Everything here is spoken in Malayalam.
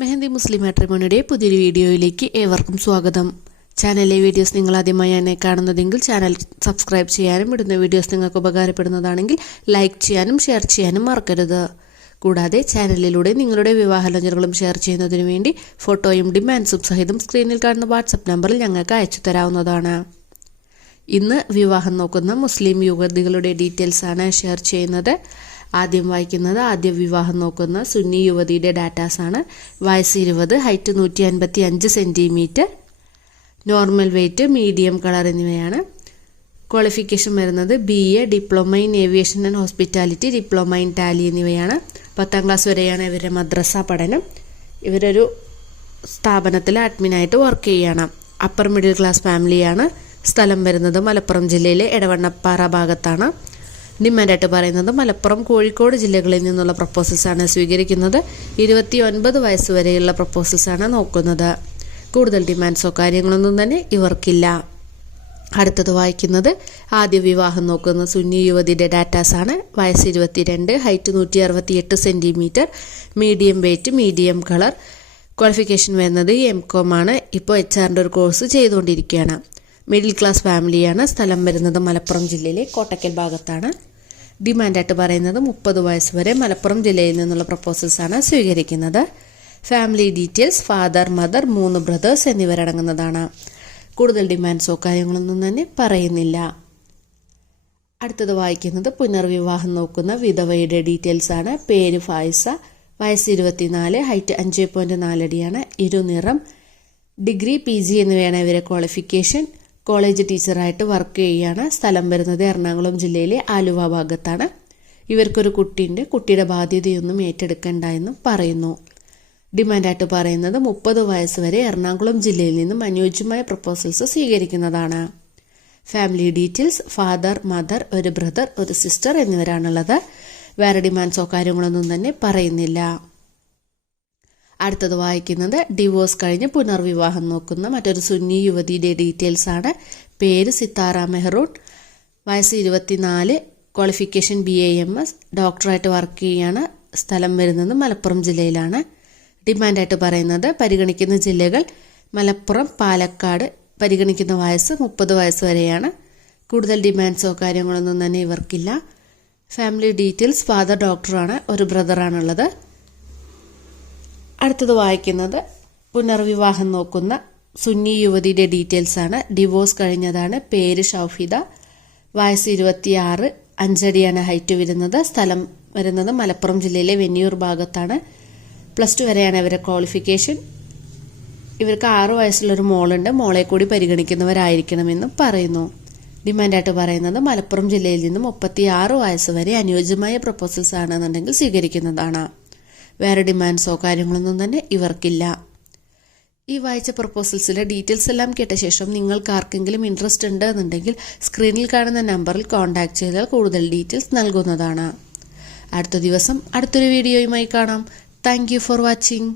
മെഹന്തി മുസ്ലിം മാട്രിമോണിയുടെ പുതിയൊരു വീഡിയോയിലേക്ക് ഏവർക്കും സ്വാഗതം. ചാനലിലെ വീഡിയോസ് നിങ്ങൾ ആദ്യമായി എന്നെ കാണുന്നതെങ്കിൽ ചാനൽ സബ്സ്ക്രൈബ് ചെയ്യാനും ഇടുന്ന വീഡിയോസ് നിങ്ങൾക്ക് ഉപകാരപ്പെടുന്നതാണെങ്കിൽ ലൈക്ക് ചെയ്യാനും ഷെയർ ചെയ്യാനും മറക്കരുത്. കൂടാതെ ചാനലിലൂടെ നിങ്ങളുടെ വിവാഹലോചനകളും ഷെയർ ചെയ്യുന്നതിനു വേണ്ടി ഫോട്ടോയും ഡിമാൻഡ്സും സഹിതം സ്ക്രീനിൽ കാണുന്ന വാട്സപ്പ് നമ്പറിൽ ഞങ്ങൾക്ക് അയച്ചു തരാവുന്നതാണ്. ഇന്ന് വിവാഹം നോക്കുന്ന മുസ്ലിം യുവതികളുടെ ഡീറ്റെയിൽസാണ് ഷെയർ ചെയ്യുന്നത്. ആദ്യം വായിക്കുന്നത് ആദ്യ വിവാഹം നോക്കുന്ന സുന്നി യുവതിയുടെ ഡാറ്റാസ് ആണ്. വയസ്സ് ഇരുപത് ഹൈറ്റ് നൂറ്റി അൻപത്തി അഞ്ച് centimetre normal weight medium colour എന്നിവയാണ്. ക്വാളിഫിക്കേഷൻ വരുന്നത് B A diploma in aviation and hospitality diploma in Tally എന്നിവയാണ്. പത്താം ക്ലാസ് വരെയാണ് ഇവരുടെ മദ്രസ പഠനം. ഇവരൊരു സ്ഥാപനത്തിൽ അഡ്മിനായിട്ട് വർക്ക് ചെയ്യണം. അപ്പർ മിഡിൽ ക്ലാസ് ഫാമിലിയാണ് സ്ഥലം വരുന്നത് മലപ്പുറം ജില്ലയിലെ എടവണ്ണപ്പാറ ഭാഗത്താണ്. ഡിമാൻഡായിട്ട് പറയുന്നത് മലപ്പുറം കോഴിക്കോട് ജില്ലകളിൽ നിന്നുള്ള പ്രപ്പോസൽസാണ് സ്വീകരിക്കുന്നത്. ഇരുപത്തി ഒൻപത് വയസ്സ് വരെയുള്ള പ്രപ്പോസൽസാണ് നോക്കുന്നത്. കൂടുതൽ ഡിമാൻഡ്സോ കാര്യങ്ങളൊന്നും തന്നെ ഇവർക്കില്ല. അടുത്തത് വായിക്കുന്നത് ആദ്യ വിവാഹം നോക്കുന്ന സുന്നി യുവതിയുടെ ഡാറ്റാസ് ആണ്. വയസ്സ് ഇരുപത്തിരണ്ട് ഹൈറ്റ് നൂറ്റി അറുപത്തി എട്ട് centimetre medium weight medium colour qualification വരുന്നത് എം കോം ആണ്. ഇപ്പോൾ എച്ച് ആറിന്റെ ഒരു കോഴ്സ് ചെയ്തുകൊണ്ടിരിക്കുകയാണ്. മിഡിൽ ക്ലാസ് ഫാമിലിയാണ് സ്ഥലം വരുന്നത് മലപ്പുറം ജില്ലയിലെ കോട്ടക്കൽ ഭാഗത്താണ്. ഡിമാൻഡായിട്ട് പറയുന്നത് മുപ്പത് വയസ്സ് വരെ മലപ്പുറം ജില്ലയിൽ നിന്നുള്ള പ്രപ്പോസൽസാണ് സ്വീകരിക്കുന്നത്. ഫാമിലി ഡീറ്റെയിൽസ് ഫാദർ മദർ മൂന്ന് ബ്രദേഴ്സ് എന്നിവരടങ്ങുന്നതാണ് കൂടുതൽ ഡിമാൻഡ്സോ കാര്യങ്ങളൊന്നും തന്നെ പറയുന്നില്ല. അടുത്തത് വായിക്കുന്നത് പുനർവിവാഹം നോക്കുന്ന വിധവയുടെ ഡീറ്റെയിൽസ് ആണ്. പേര് ഫായിസ. വയസ്സ് ഇരുപത്തിനാല്. ഹൈറ്റ് അഞ്ച് പോയിന്റ് നാലടിയാണ് ഇരുനിറം. ഡിഗ്രി പി ജി എന്നിവയാണ് ഇവരെ ക്വാളിഫിക്കേഷൻ കോളേജ് ടീച്ചറായിട്ട് വർക്ക് ചെയ്യുകയാണ് സ്ഥലം വരുന്നത് എറണാകുളം ജില്ലയിലെ ആലുവ ഭാഗത്താണ്. ഇവർക്കൊരു കുട്ടിയുണ്ട്. കുട്ടിയുടെ ബാധ്യതയൊന്നും ഏറ്റെടുക്കണ്ട എന്നും പറയുന്നു. ഡിമാൻഡായിട്ട് പറയുന്നത് മുപ്പത് വയസ്സ് വരെ എറണാകുളം ജില്ലയിൽ നിന്നും അനുയോജ്യമായ പ്രപ്പോസൽസ് സ്വീകരിക്കുന്നതാണ്. ഫാമിലി ഡീറ്റെയിൽസ് ഫാദർ മദർ ഒരു ബ്രദർ ഒരു സിസ്റ്റർ എന്നിവരാണുള്ളത്. വേറെ ഡിമാൻഡ്സോ കാര്യങ്ങളൊന്നും തന്നെ പറയുന്നില്ല. അടുത്തത് വായിക്കുന്നത് ഡിവോഴ്സ് കഴിഞ്ഞ് പുനർവിവാഹം നോക്കുന്ന മറ്റൊരു സുന്നി യുവതിയുടെ ഡീറ്റെയിൽസ് ആണ്. പേര് സിത്താറ മെഹ്റൂൺ വയസ്സ് ഇരുപത്തിനാല്. Qualification B A M S. ഡോക്ടറായിട്ട് work ചെയ്യുകയാണ്. സ്ഥലം വരുന്നത് മലപ്പുറം ജില്ലയിലാണ്. ഡിമാൻഡായിട്ട് പറയുന്നത് പരിഗണിക്കുന്ന ജില്ലകൾ മലപ്പുറം പാലക്കാട്. പരിഗണിക്കുന്ന വയസ്സ് മുപ്പത് വയസ്സ് വരെയാണ്. കൂടുതൽ ഡിമാൻഡ്സോ കാര്യങ്ങളൊന്നും തന്നെ ഇവർക്കില്ല. ഫാമിലി ഡീറ്റെയിൽസ് ഫാദർ ഡോക്ടറാണ്. ഒരു ബ്രദറാണുള്ളത്. അടുത്തത് വായിക്കുന്നത് പുനർവിവാഹം നോക്കുന്ന സുന്നി യുവതിയുടെ ഡീറ്റെയിൽസ് ആണ്. ഡിവോഴ്സ് കഴിഞ്ഞതാണ്. പേര് ഷൗഫിദ വയസ്സ് ഇരുപത്തിയാറ്. അഞ്ചടിയാണ് ഹൈറ്റ് വരുന്നത്. സ്ഥലം വരുന്നത് മലപ്പുറം ജില്ലയിലെ വെന്നിയൂർ ഭാഗത്താണ്. പ്ലസ് ടു വരെയാണ് ഇവരുടെ ക്വാളിഫിക്കേഷൻ. ഇവർക്ക് ആറു വയസ്സുള്ളൊരു മോളുണ്ട്. മോളെ കൂടി പരിഗണിക്കുന്നവരായിരിക്കണമെന്നും പറയുന്നു. ഡിമാൻഡായിട്ട് പറയുന്നത് മലപ്പുറം ജില്ലയിൽ നിന്ന് മുപ്പത്തി ആറ് വയസ്സ് വരെ അനുയോജ്യമായ പ്രപ്പോസൽസ് ആണെന്നുണ്ടെങ്കിൽ സ്വീകരിക്കുന്നതാണ്. വേറെ ഡിമാൻഡ്സോ കാര്യങ്ങളൊന്നും തന്നെ ഇവർക്കില്ല. ഈ വായിച്ച പ്രപ്പോസൽസിലെ ഡീറ്റെയിൽസ് എല്ലാം കേട്ട ശേഷം നിങ്ങൾക്ക് ആർക്കെങ്കിലും ഇൻട്രസ്റ്റ് ഉണ്ട് എന്നുണ്ടെങ്കിൽ സ്ക്രീനിൽ കാണുന്ന നമ്പറിൽ കോൺടാക്ട് ചെയ്താൽ കൂടുതൽ ഡീറ്റെയിൽസ് നൽകുന്നതാണ്. അടുത്ത ദിവസം അടുത്തൊരു വീഡിയോയുമായി കാണാം. Thank for watching